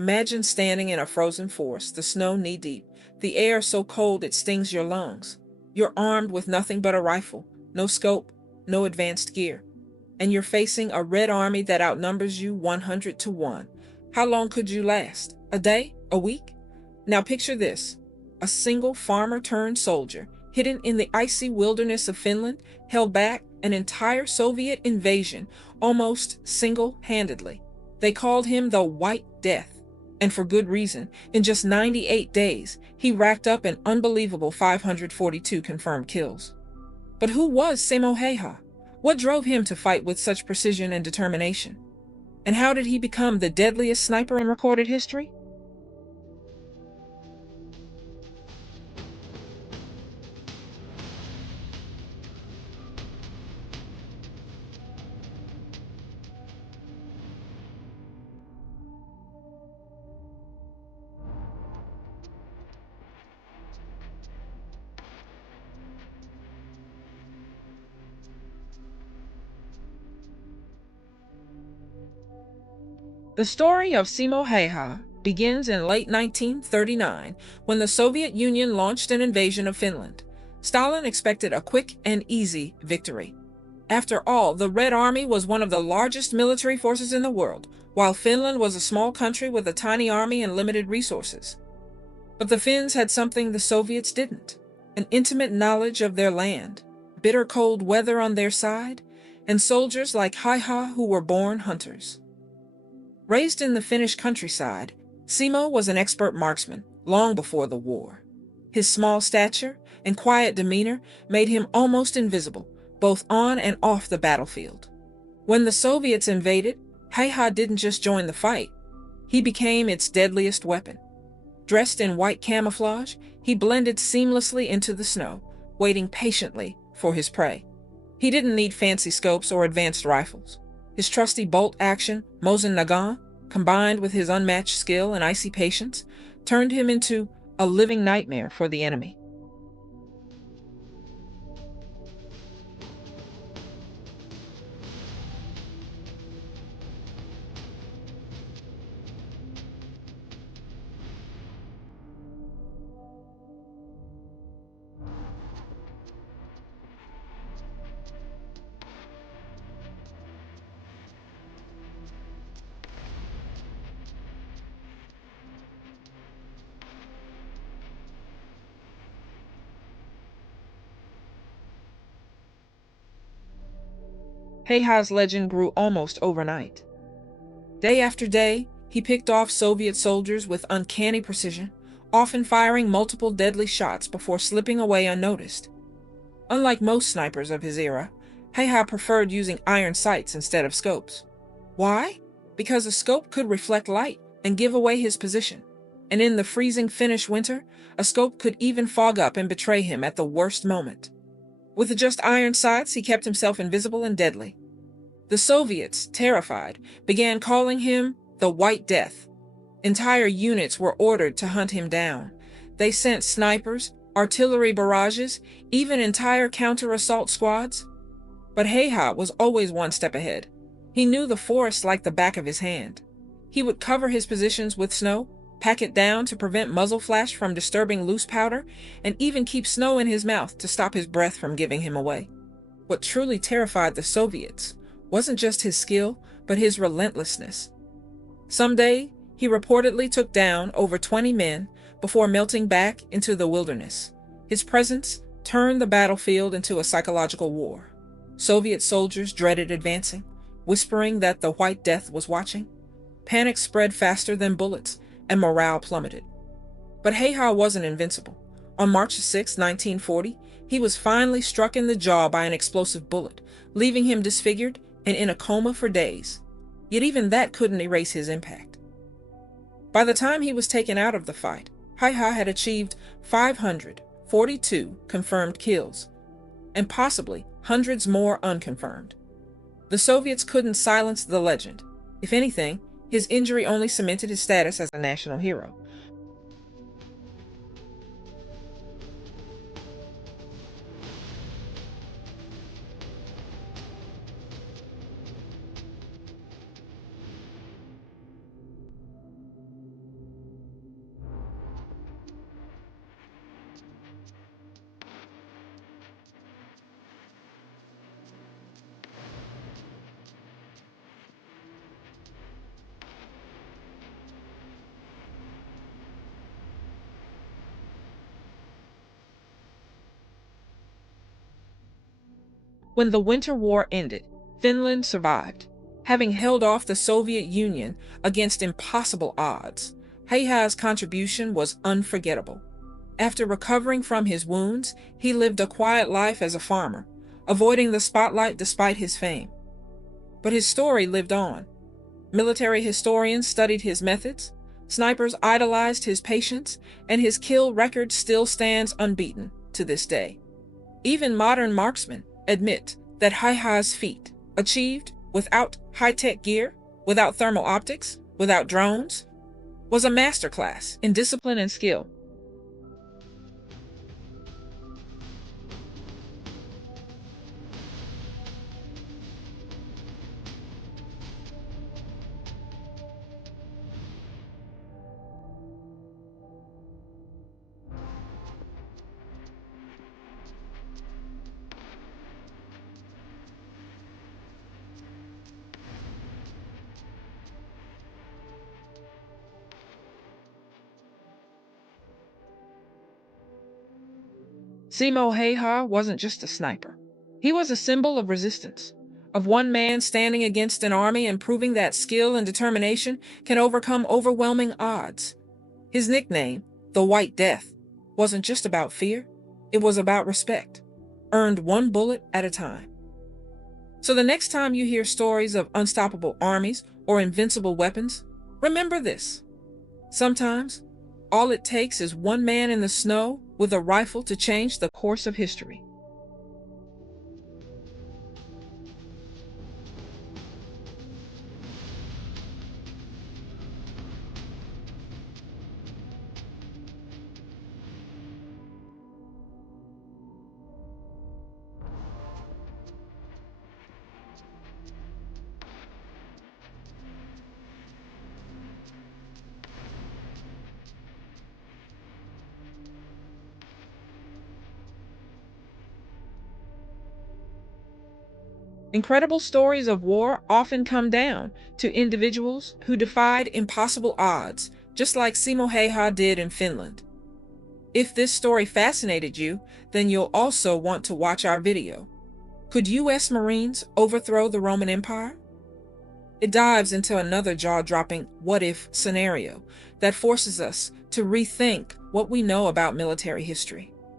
Imagine standing in a frozen forest, the snow knee-deep, the air so cold it stings your lungs. You're armed with nothing but a rifle, no scope, no advanced gear. And you're facing a red army that outnumbers you 100 to 1. How long could you last? A day? A week? Now picture this. A single farmer-turned-soldier, hidden in the icy wilderness of Finland, held back an entire Soviet invasion almost single-handedly. They called him the White Death. And for good reason. In just 98 days, he racked up an unbelievable 542 confirmed kills. But who was Simo Häyhä? What drove him to fight with such precision and determination? And how did he become the deadliest sniper in recorded history? The story of Simo Häyhä begins in late 1939 when the Soviet Union launched an invasion of Finland. Stalin expected a quick and easy victory. After all, the Red Army was one of the largest military forces in the world, while Finland was a small country with a tiny army and limited resources. But the Finns had something the Soviets didn't: an intimate knowledge of their land, bitter cold weather on their side, and soldiers like Häyhä who were born hunters. Raised in the Finnish countryside, Simo was an expert marksman long before the war. His small stature and quiet demeanor made him almost invisible, both on and off the battlefield. When the Soviets invaded, Häyhä didn't just join the fight, he became its deadliest weapon. Dressed in white camouflage, he blended seamlessly into the snow, waiting patiently for his prey. He didn't need fancy scopes or advanced rifles. His trusty bolt-action, Mosin Nagant, combined with his unmatched skill and icy patience, turned him into a living nightmare for the enemy. Häyhä's legend grew almost overnight. Day after day, he picked off Soviet soldiers with uncanny precision, often firing multiple deadly shots before slipping away unnoticed. Unlike most snipers of his era, Häyhä preferred using iron sights instead of scopes. Why? Because a scope could reflect light and give away his position. And in the freezing Finnish winter, a scope could even fog up and betray him at the worst moment. With just iron sights, he kept himself invisible and deadly. The Soviets, terrified, began calling him the White Death. Entire units were ordered to hunt him down. They sent snipers, artillery barrages, even entire counter-assault squads. But Häyhä was always one step ahead. He knew the forest like the back of his hand. He would cover his positions with snow, pack it down to prevent muzzle flash from disturbing loose powder, and even keep snow in his mouth to stop his breath from giving him away. What truly terrified the Soviets wasn't just his skill, but his relentlessness. Someday, he reportedly took down over 20 men before melting back into the wilderness. His presence turned the battlefield into a psychological war. Soviet soldiers dreaded advancing, whispering that the White Death was watching. Panic spread faster than bullets, and morale plummeted. But Häyhä wasn't invincible. On March 6, 1940, he was finally struck in the jaw by an explosive bullet, leaving him disfigured and in a coma for days. Yet even that couldn't erase his impact. By the time he was taken out of the fight, Häyhä had achieved 542 confirmed kills, and possibly hundreds more unconfirmed. The Soviets couldn't silence the legend. If anything, his injury only cemented his status as a national hero. When the Winter War ended, Finland survived, having held off the Soviet Union against impossible odds. Häyhä's contribution was unforgettable. After recovering from his wounds, he lived a quiet life as a farmer, avoiding the spotlight despite his fame. But his story lived on. Military historians studied his methods, snipers idolized his patience, and his kill record still stands unbeaten to this day. Even modern marksmen admit that Häyhä's feat, achieved without high-tech gear, without thermal optics, without drones, was a masterclass in discipline and skill. Simo Häyhä wasn't just a sniper. He was a symbol of resistance, of one man standing against an army and proving that skill and determination can overcome overwhelming odds. His nickname, the White Death, wasn't just about fear, it was about respect, earned one bullet at a time. So the next time you hear stories of unstoppable armies or invincible weapons, remember this. Sometimes, all it takes is one man in the snow with a rifle to change the course of history. Incredible stories of war often come down to individuals who defied impossible odds, just like Simo Häyhä did in Finland. If this story fascinated you, then you'll also want to watch our video. Could US Marines overthrow the Roman Empire? It dives into another jaw-dropping what-if scenario that forces us to rethink what we know about military history.